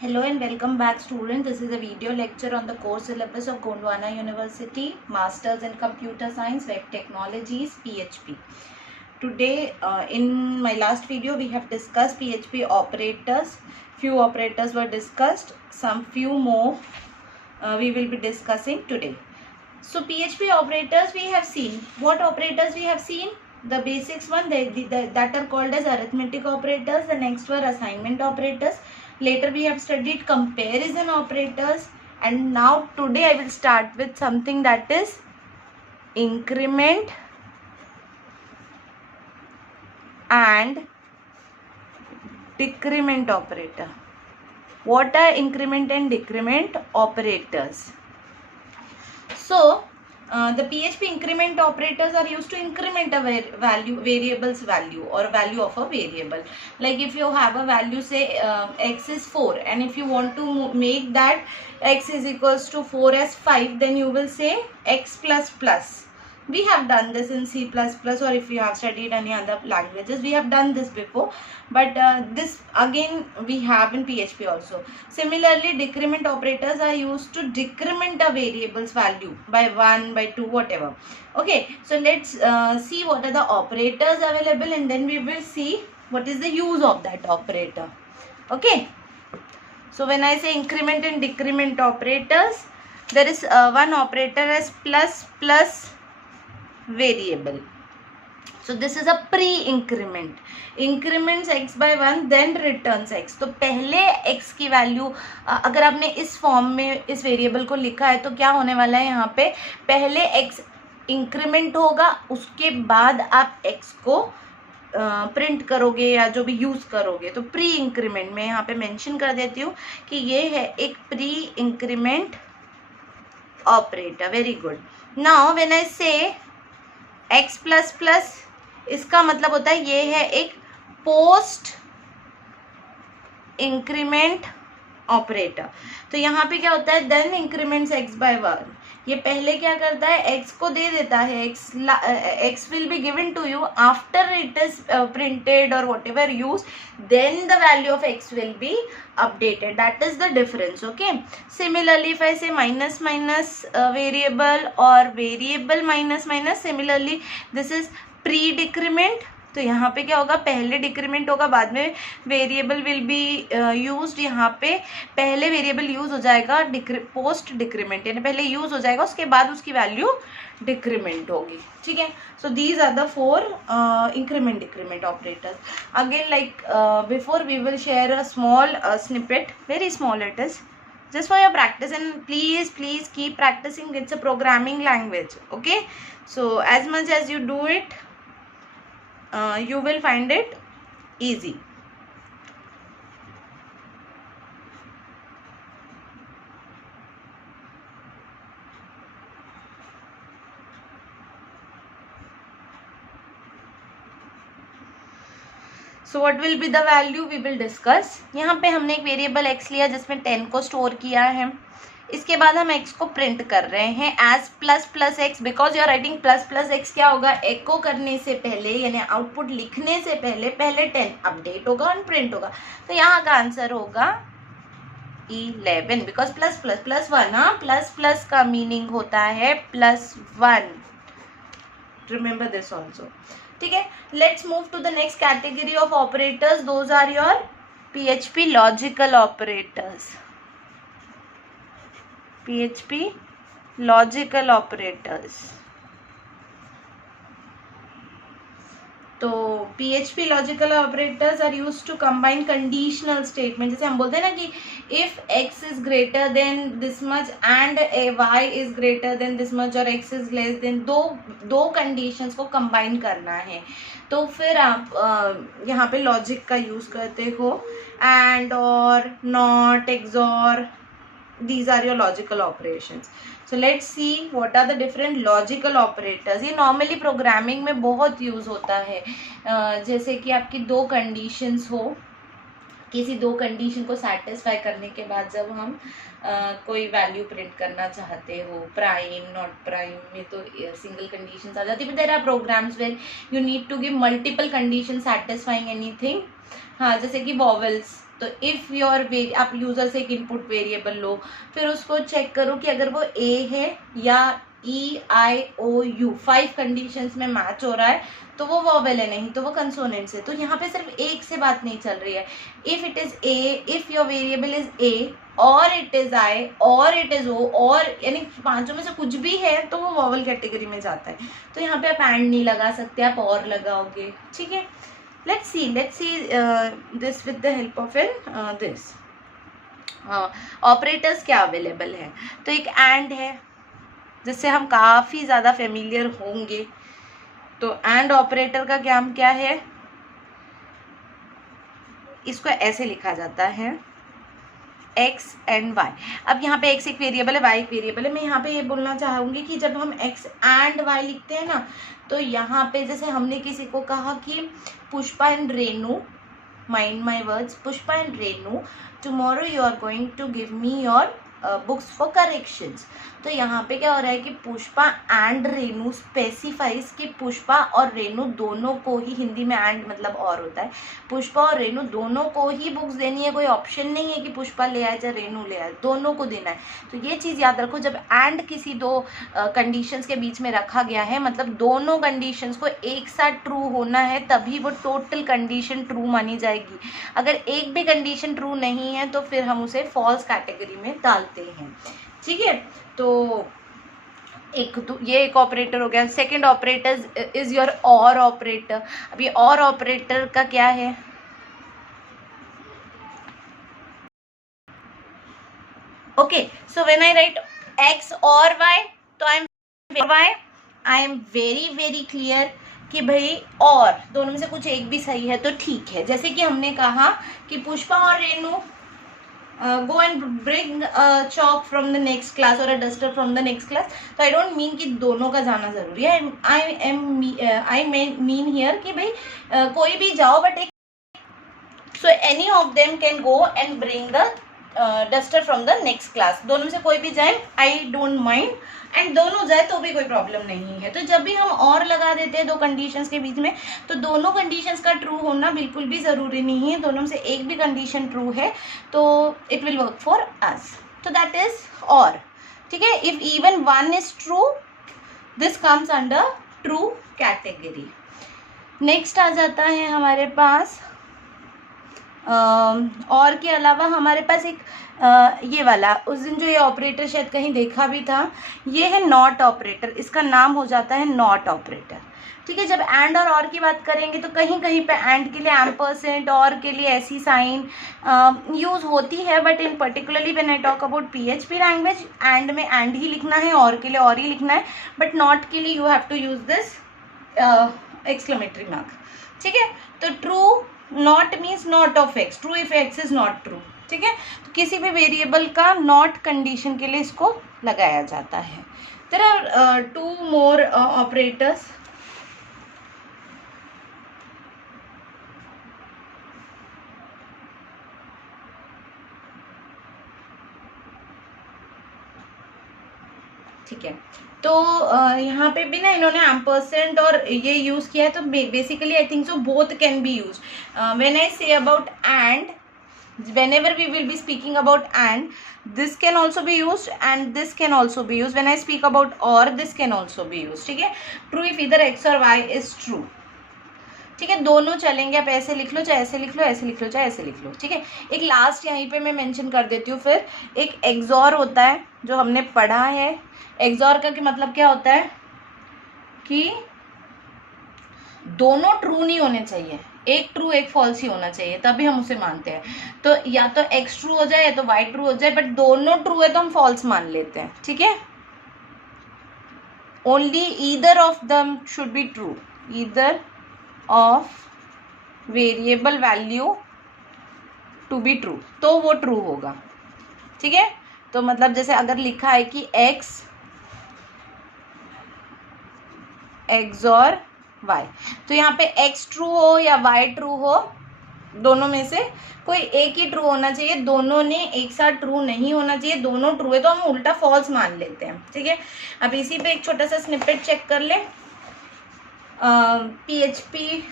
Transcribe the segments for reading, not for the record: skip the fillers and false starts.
Hello and welcome back, students. This is a video lecture on the core syllabus of Gondwana University, Masters in Computer Science, Web Technologies, PHP. Today, in my last video, we have discussed PHP operators. Few operators were discussed. Some few more we will be discussing today. So, PHP operators we have seen. What operators we have seen? The basics one that are called as arithmetic operators. The next were assignment operators. Later we have studied comparison operators, and now today I will start with something that is increment and decrement operator. What are increment and decrement operators? So the PHP increment operators are used to increment a variable's value or value of a variable. Like if you have a value, say x is 4, and if you want to make that x is equals to 4 as 5, then you will say x plus plus. We have done this in C++, or if you have studied any other languages, we have done this before, but this again we have in PHP also. Similarly, decrement operators are used to decrement a variable's value by 1, by 2, whatever. Okay, so let's see what are the operators available, and then we will see what is the use of that operator. Okay, so when I say increment and decrement operators, there is one operator as plus variable. So this is a pre-increment. Increments x by 1, then returns x. तो पहले x की value अगर आपने इस form में इस variable को लिखा है तो क्या होने वाला है, यहाँ पे पहले x इंक्रीमेंट होगा, उसके बाद आप x को प्रिंट करोगे या जो भी यूज करोगे. तो प्री इंक्रीमेंट में यहाँ पे मेंशन कर देती हूँ कि ये है एक pre increment operator. Very good. Now when I से x प्लस प्लस, इसका मतलब होता है ये है एक पोस्ट इंक्रीमेंट ऑपरेटर. तो यहाँ पे क्या होता है, देन इंक्रीमेंट्स x बाय 1. ये पहले क्या करता है, x को दे देता है, x will be given to you after it is printed और whatever use, then the value of x will be updated. That is the difference. Okay, similarly if I say minus minus variable or variable minus minus, similarly this is pre decrement. तो यहाँ पे क्या होगा, पहले decrement होगा, बाद में variable will be used. यहाँ पे पहले वेरिएबल यूज हो जाएगा पोस्ट डिक्रीमेंट, यानी पहले यूज हो जाएगा, उसके बाद उसकी वैल्यू डिक्रीमेंट होगी. ठीक है. So these are the 4 increment decrement operators. Again like before we will share a small snippet, very small it is, just for your practice, and please keep practicing. It's a programming language. Okay, so as much as you do it, you will find it easy. So what will be the value we will discuss. यहाँ पे हमने एक variable x लिया जिसमें 10 को store किया है. इसके बाद हम x को प्रिंट कर रहे हैं as plus plus x. Because you are writing plus plus x, क्या होगा, एको करने से पहले यानी आउटपुट लिखने से पहले 10 अपडेट होगा और प्रिंट होगा. तो यहाँ का आंसर होगा 11, बिकॉज प्लस प्लस प्लस 1. हाँ, प्लस प्लस का मीनिंग होता है प्लस 1. Remember this also. ठीक है. Let's move to the next category of operators. Those are your PHP logical operators. PHP logical operators. तो PHP logical operators are use to combine conditional statement. जैसे हम बोलते हैं ना कि if x is greater than this much and y is greater than this much और x is less than, दो conditions को कंबाइन करना है, तो फिर आप यहाँ पे लॉजिक का यूज करते हो. एंड और not, XOR, these are your logical operations. So let's see what are the different logical operators. ये normally programming में बहुत यूज होता है. जैसे कि आपकी दो कंडीशंस हो, किसी दो कंडीशन को सेटिस्फाई करने के बाद जब हम कोई वैल्यू प्रिंट करना चाहते हो, प्राइम नॉट प्राइम में तो सिंगल कंडीशन आ जाती है. But there are programs where you need to give multiple condition satisfying anything. हाँ, जैसे कि वॉवल्स तो इफ़ योर आप यूज़र से एक इनपुट वेरिएबल लो, फिर उसको चेक करो कि अगर वो ए है या EIOU 5 कंडीशंस में मैच हो रहा है तो वो वॉवेल है, नहीं तो वो कंसोनेंट्स है। तो यहाँ पे सिर्फ एक से बात नहीं चल रही है। If it is a, if your variable is a और इट इज आई और इट इज ओ, और यानी पांचों में से कुछ भी है तो वो वॉवेल कैटेगरी में जाता है। तो यहाँ पे आप एंड नहीं लगा सकते, आप और लगाओगे, ठीक है। let's see this with the help of this operators क्या अवेलेबल है। तो एक एंड है जिससे हम काफ़ी ज़्यादा फेमिलियर होंगे। तो एंड ऑपरेटर का काम क्या है, इसको ऐसे लिखा जाता है x एंड y। अब यहाँ पे x एक वेरिएबल है, y एक वेरिएबल है। मैं यहाँ पे ये बोलना चाहूँगी कि जब हम x एंड y लिखते हैं ना, तो यहाँ पे जैसे हमने किसी को कहा कि Pushpa and Renu, mind my words, Pushpa and Renu tomorrow you are going to give me your books for corrections. तो यहाँ पे क्या हो रहा है कि पुष्पा एंड रेनू स्पेसिफाइज कि पुष्पा और रेनू दोनों को ही, हिंदी में एंड मतलब और होता है, पुष्पा और रेनू दोनों को ही बुक्स देनी है। कोई ऑप्शन नहीं है कि पुष्पा ले आए या रेनू ले आए, दोनों को देना है। तो ये चीज़ याद रखो, जब एंड किसी दो कंडीशंस के बीच में रखा गया है, मतलब दोनों कंडीशंस को एक साथ ट्रू होना है, तभी वो टोटल कंडीशन ट्रू मानी जाएगी। अगर एक भी कंडीशन ट्रू नहीं है तो फिर हम उसे फॉल्स कैटेगरी में डालते हैं, ठीक है। तो ये एक ऑपरेटर हो गया। सेकंड ऑपरेटर इज योर और ऑपरेटर। अब ये और ऑपरेटर का क्या है, okay, so when I right x और y, तो आई एम वेरी क्लियर कि भाई और दोनों में से कुछ एक भी सही है तो ठीक है। जैसे कि हमने कहा कि पुष्पा और Renu go and bring a chalk from the next class or a duster from the next class। तो I don't mean कि दोनों का जाना जरूरी है। I mean here कि भाई कोई भी जाओ, but एक so any of them can go and bring the duster from the next class। दोनों में से कोई भी जाए, I don't mind, एंड दोनों जाए तो भी कोई प्रॉब्लम नहीं है। तो जब भी हम और लगा देते हैं दो कंडीशंस के बीच में, तो दोनों कंडीशंस का ट्रू होना बिल्कुल भी ज़रूरी नहीं है। दोनों में से एक भी कंडीशन ट्रू है तो it will work for us. तो दैट इज और, ठीक है। If even one is true, this comes under true category. Next आ जाता है हमारे पास और के अलावा हमारे पास एक ये वाला, उस दिन जो ये ऑपरेटर शायद कहीं देखा भी था, ये है नॉट ऑपरेटर। इसका नाम हो जाता है नॉट ऑपरेटर, ठीक है। जब एंड और की बात करेंगे तो कहीं कहीं पे एंड के लिए एम्परसेंट, और के लिए ऐसी साइन यूज़ होती है, but in particularly when I talk about PHP language, and में एंड ही लिखना है, और के लिए और ही लिखना है, बट नॉट के लिए you have to use this exclamatory mark, ठीक है। तो true not means not of x, true if x is not true, ठीक है। तो किसी भी वेरिएबल का नॉट कंडीशन के लिए इसको लगाया जाता है। There are two more operators. ठीक है, तो यहाँ पे भी ना इन्होंने एम्परसेंट और ये यूज़ किया है। तो basically I think so both can be use. When I say about and, whenever we will be speaking about and, this can also be used and this can also be used. When I speak about or, this can also be used, ठीक है। true if either x or y is true, ठीक है। दोनों चलेंगे, आप ऐसे लिख लो, चाहे ऐसे लिख लो, ऐसे लिख लो, चाहे ऐसे लिख लो, ठीक है। एक लास्ट यहीं पे मैं मेंशन कर देती हूँ। फिर एक एक्सॉर होता है जो हमने पढ़ा है। एक्सॉर का मतलब क्या होता है कि दोनों ट्रू नहीं होने चाहिए, एक ट्रू एक फॉल्स ही होना चाहिए, तभी हम उसे मानते हैं। तो या तो x ट्रू हो जाए या तो y ट्रू हो जाए, बट दोनों ट्रू है तो हम फॉल्स मान लेते हैं, ठीक है। Only either of them should be true, either of variable value to be true, तो वो ट्रू होगा, ठीक है। तो मतलब जैसे अगर लिखा है कि x XOR y, तो यहाँ पे x ट्रू हो या y ट्रू हो, दोनों में से कोई एक ही ट्रू होना चाहिए। दोनों ने एक साथ ट्रू नहीं होना चाहिए। दोनों ट्रू है तो हम उल्टा फॉल्स मान लेते हैं, ठीक है। अब इसी पे एक छोटा सा स्निपेट चेक कर ले। PHP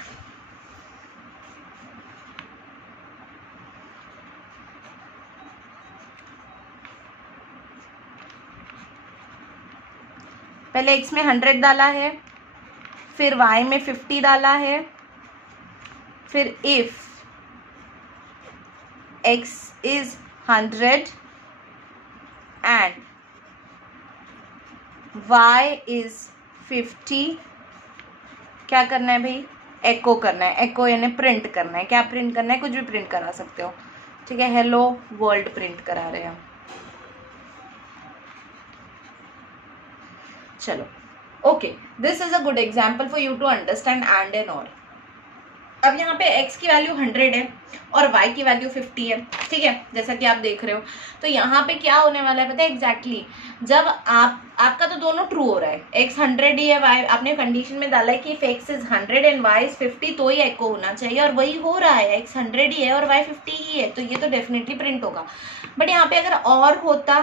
पहले x में 100 डाला है, फिर y में 50 डाला है, फिर if x is 100 and y is 50, क्या करना है भाई, एको करना है। एको यानी प्रिंट करना है। क्या प्रिंट करना है, कुछ भी प्रिंट करा सकते हो, ठीक है। हेलो वर्ल्ड प्रिंट करा रहे हैं। चलो okay, this is a good example for you to understand and and और। अब यहाँ पे x की वैल्यू 100 है और y की वैल्यू 50 है, ठीक है, जैसा कि आप देख रहे हो। तो यहाँ पे क्या होने वाला है पता है एग्जैक्टली, जब आपका तो दोनों ट्रू हो रहा है, x 100 ही है, y आपने कंडीशन में डाला है कि if x is 100 and y is 50 तो ही एको होना चाहिए, और वही हो रहा है, x 100 ही है और y 50 ही है, तो ये तो डेफिनेटली प्रिंट होगा। बट यहाँ पे अगर और होता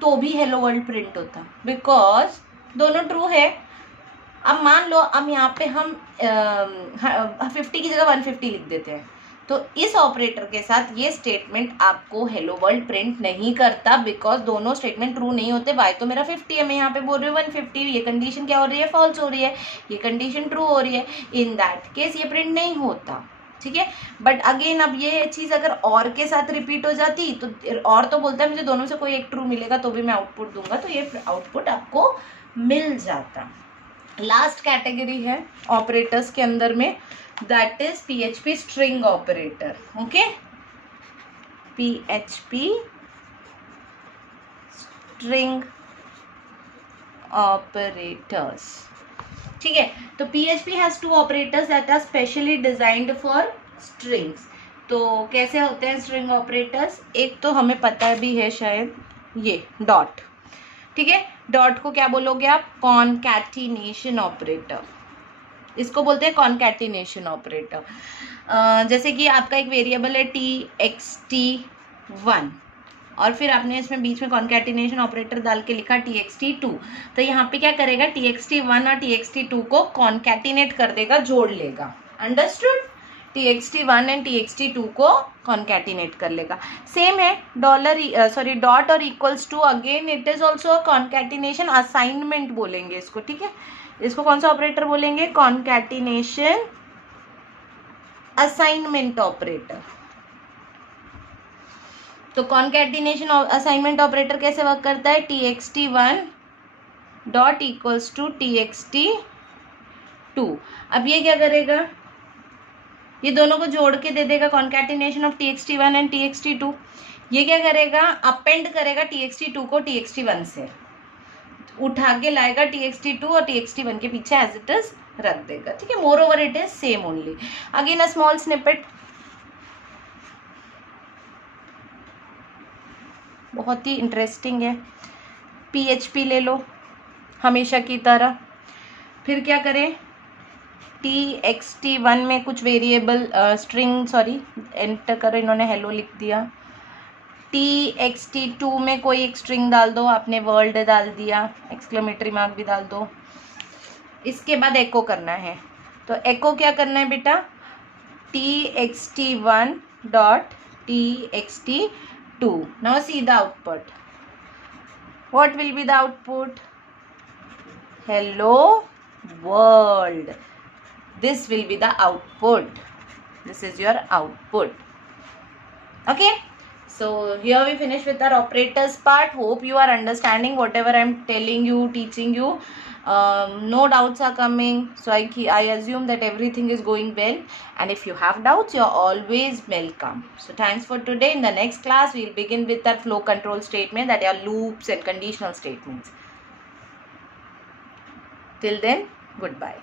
तो भी हेलो वर्ल्ड प्रिंट होता, बिकॉज दोनों ट्रू है। अब मान लो अब यहाँ पे हम 50 की जगह 150 लिख देते हैं, तो इस ऑपरेटर के साथ ये स्टेटमेंट आपको हेलो वर्ल्ड प्रिंट नहीं करता, बिकॉज दोनों स्टेटमेंट ट्रू नहीं होते। y तो मेरा 50 है, मैं यहाँ पे बोल रही हूँ 150, ये कंडीशन क्या हो रही है, फॉल्स हो रही है, ये कंडीशन ट्रू हो रही है। इन दैट केस ये प्रिंट नहीं होता, ठीक है। बट अगेन अब ये चीज़ अगर और के साथ रिपीट हो जाती तो, और तो बोलता है मुझे दोनों से कोई एक ट्रू मिलेगा तो भी मैं आउटपुट दूंगा, तो ये आउटपुट आपको मिल जाता। लास्ट कैटेगरी है ऑपरेटर्स के अंदर में, that is PHP string operator. Okay, PHP string operators, ठीक है। तो PHP has two operators that are specially designed for strings. तो कैसे होते हैं स्ट्रिंग ऑपरेटर्स, एक तो हमें पता भी है शायद, ये डॉट, ठीक है। डॉट को क्या बोलोगे आप, कॉनकैटिनेशन ऑपरेटर, इसको बोलते हैं कॉनकैटिनेशन ऑपरेटर। जैसे कि आपका एक वेरिएबल है txt1 और फिर आपने इसमें बीच में कॉनकैटिनेशन ऑपरेटर डाल के लिखा txt2, तो यहाँ पे क्या करेगा, txt1 और txt2 को कॉनकैटिनेट कर देगा, जोड़ लेगा। अंडरस्टूड, txt1 एंड txt2 को कॉनकैटिनेट कर लेगा। सेम है डॉट और equals to, again it is also a concatenation assignment बोलेंगे इसको, ठीक है। इसको कौन सा ऑपरेटर बोलेंगे, कॉनकैटिनेशन असाइनमेंट ऑपरेटर। तो कॉनकैटिनेशन असाइनमेंट ऑपरेटर कैसे वर्क करता है, txt1 dot equals to txt2। अब ये क्या करेगा, ये दोनों को जोड़ के दे देगा concatenation of txt1 and txt2। ये क्या करेगा, अपेंड करेगा txt2 को txt1 से, उठा के लाएगा txt2 और txt1 के पीछे एज इट इज रख देगा, ठीक है। More over it is same only. Again a small snippet, बहुत ही इंटरेस्टिंग है। PHP ले लो हमेशा की तरह, फिर क्या करें, txt1 में कुछ वेरिएबल स्ट्रिंग एंटर करो, इन्होंने हेलो लिख दिया। txt2 में कोई एक स्ट्रिंग डाल दो, आपने वर्ल्ड डाल दिया, एक्सक्लेमेटरी मार्क भी डाल दो। इसके बाद एको करना है, तो एको क्या करना है बेटा, txt1 dot txt2। Now see the output, what will be the output, hello world. This will be the output. This is your output. Okay. So here we finish with our operators part. Hope you are understanding whatever I am telling you, teaching you. No doubts are coming. So I assume that everything is going well. And if you have doubts, you are always welcome. So thanks for today. In the next class, we will begin with that flow control statement, that are loops and conditional statements. Till then, goodbye.